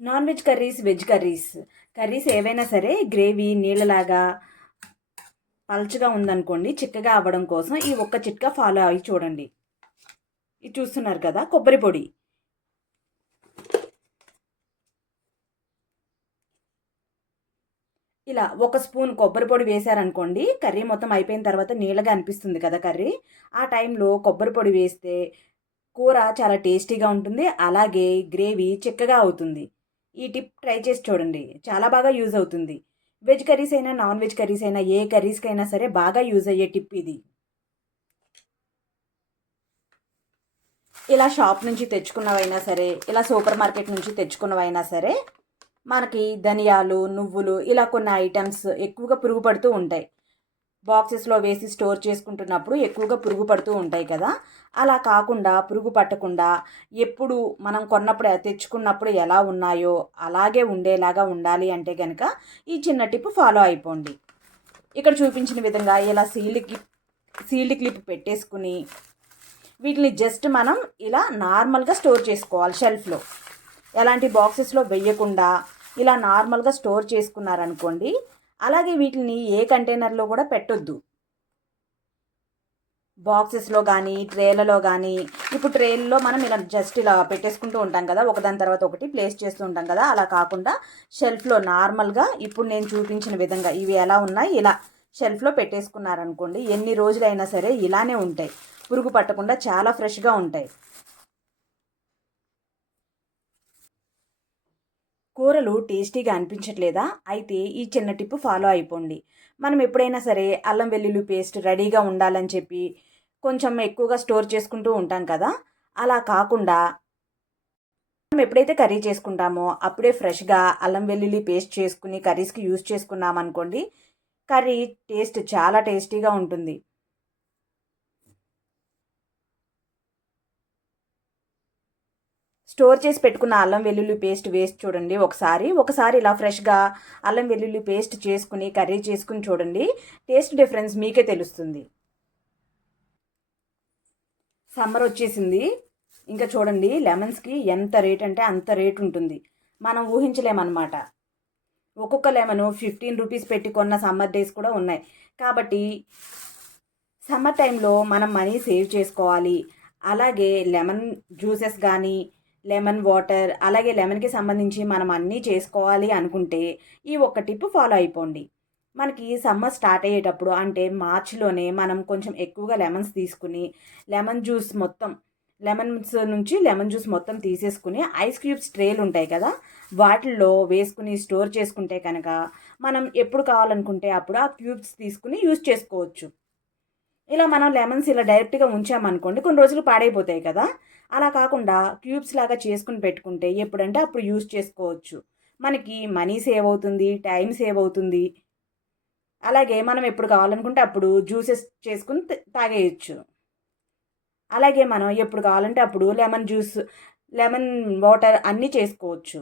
Non veg curries, veg curries ఏవైనా సరే gravy నీళ్ళలాగా పల్చగా ఉందనుకోండి, చిక్కగా అవ్వడం కోసం ఈ ఒక్క చిట్కా ఫాలో అయ్యి చూడండి. ఇది చూస్తున్నారు కదా, కొబ్బరి పొడి. ఇలా ఒక స్పూన్ కొబ్బరి పొడి వేశారనుకోండి, కర్రీ మొత్తం అయిపోయిన తర్వాత నీళ్ళగా అనిపిస్తుంది కదా కర్రీ. ఆ టైంలో కొబ్బరి పొడి వేస్తే కూర చాలా టేస్టీగా ఉంటుంది, అలాగే గ్రేవీ చిక్కగా అవుతుంది. ఈ టిప్ ట్రై చేసి చూడండి, చాలా బాగా యూజ్ అవుతుంది. వెజ్ కర్రీస్ అయినా, నాన్ వెజ్ కర్రీస్ అయినా, ఏ కర్రీస్కైనా సరే బాగా యూజ్ అయ్యే టిప్ ఇది. ఇలా షాప్ నుంచి తెచ్చుకున్నవైనా సరే, ఇలా సూపర్ మార్కెట్ నుంచి తెచ్చుకున్నవైనా సరే, మనకి ధనియాలు, నువ్వులు ఇలా కొన్ని ఐటమ్స్ ఎక్కువగా పురుగు పడుతూ ఉంటాయి. బాక్సెస్లో వేసి స్టోర్ చేసుకుంటున్నప్పుడు ఎక్కువగా పురుగు పడుతూ ఉంటాయి కదా. అలా కాకుండా, పురుగు పట్టకుండా ఎప్పుడు మనం కొన్నప్పుడు తెచ్చుకున్నప్పుడు ఎలా ఉన్నాయో అలాగే ఉండేలాగా ఉండాలి అంటే కనుక ఈ చిన్న టిప్ ఫాలో అయిపోండి. ఇక్కడ చూపించిన విధంగా ఇలా సీల్డ్ క్లిప్ పెట్టేసుకుని వీటిని జస్ట్ మనం ఇలా నార్మల్గా స్టోర్ చేసుకోవాలి షెల్ఫ్లో. ఎలాంటి బాక్సెస్లో వేయకుండా ఇలా నార్మల్గా స్టోర్ చేసుకున్నారనుకోండి. అలాగే వీటిని ఏ కంటైనర్లో కూడా పెట్టొద్దు. బాక్సెస్లో కానీ, ట్రేలలో కానీ. ఇప్పుడు ట్రేలలో మనం ఇలా జస్ట్ ఇలా పెట్టేసుకుంటూ ఉంటాం కదా, ఒకదాని తర్వాత ఒకటి ప్లేస్ చేస్తూ ఉంటాం కదా. అలా కాకుండా షెల్ఫ్లో నార్మల్గా ఇప్పుడు నేను చూపించిన విధంగా ఇవి ఎలా ఉన్నాయి ఇలా షెల్ఫ్లో పెట్టేసుకున్నారనుకోండి, ఎన్ని రోజులైనా సరే ఇలానే ఉంటాయి, పురుగు పట్టకుండా చాలా ఫ్రెష్గా ఉంటాయి. కూరలు టేస్టీగా అనిపించట్లేదా? అయితే ఈ చిన్న టిప్ ఫాలో అయిపోండి. మనం ఎప్పుడైనా సరే అల్లం వెల్లుల్లి పేస్ట్ రెడీగా ఉండాలని చెప్పి కొంచెం ఎక్కువగా స్టోర్ చేసుకుంటూ ఉంటాం కదా. అలా కాకుండా మనం ఎప్పుడైతే కర్రీ చేసుకుంటామో అప్పుడే ఫ్రెష్గా అల్లం వెల్లుల్లి పేస్ట్ చేసుకుని కర్రీస్కి యూజ్ చేసుకున్నామనుకోండి, కర్రీ టేస్ట్ చాలా టేస్టీగా ఉంటుంది. స్టోర్ చేసి పెట్టుకున్న అల్లం వెల్లుల్లి పేస్ట్ వేసి చూడండి ఒకసారి ఇలా ఫ్రెష్గా అల్లం వెల్లుల్లి పేస్ట్ చేసుకుని కర్రీ చేసుకుని చూడండి, టేస్ట్ డిఫరెన్స్ మీకే తెలుస్తుంది. సమ్మర్ వచ్చేసింది, ఇంకా చూడండి లెమన్స్కి ఎంత రేట్ అంటే అంత రేట్ ఉంటుంది, మనం ఊహించలేమన్నమాట. ఒక్కొక్క లెమను 15 రూపీస్ పెట్టి కొన్న సమ్మర్ డేస్ కూడా ఉన్నాయి. కాబట్టి సమ్మర్ టైంలో మనం మనీ సేవ్ చేసుకోవాలి. అలాగే లెమన్ జ్యూసెస్ కానీ, లెమన్ వాటర్, అలాగే లెమన్కి సంబంధించి మనం అన్నీ చేసుకోవాలి అనుకుంటే ఈ ఒక్క టిప్ ఫాలో అయిపోండి. మనకి సమ్మర్ స్టార్ట్ అయ్యేటప్పుడు అంటే మార్చిలోనే మనం కొంచెం ఎక్కువగా లెమన్స్ తీసుకుని లెమన్ జ్యూస్ మొత్తం తీసేసుకుని ఐస్ క్యూబ్స్ ట్రేలు ఉంటాయి కదా, వాటిల్లో వేసుకుని స్టోర్ చేసుకుంటే కనుక మనం ఎప్పుడు కావాలనుకుంటే అప్పుడు ఆ క్యూబ్స్ తీసుకుని యూజ్ చేసుకోవచ్చు. ఇలా మనం లెమన్స్ ఇలా డైరెక్ట్గా ఉంచామనుకోండి, కొన్ని రోజులు పాడైపోతాయి కదా. అలా కాకుండా క్యూబ్స్ లాగా చేసుకుని పెట్టుకుంటే ఎప్పుడంటే అప్పుడు యూజ్ చేసుకోవచ్చు. మనకి మనీ సేవ్ అవుతుంది, టైం సేవ్ అవుతుంది. అలాగే మనం ఎప్పుడు కావాలనుకుంటే అప్పుడు జ్యూసెస్ చేసుకుని తాగేయచ్చు. అలాగే మనం ఎప్పుడు కావాలంటే అప్పుడు లెమన్ జ్యూస్, లెమన్ వాటర్ అన్నీ చేసుకోవచ్చు.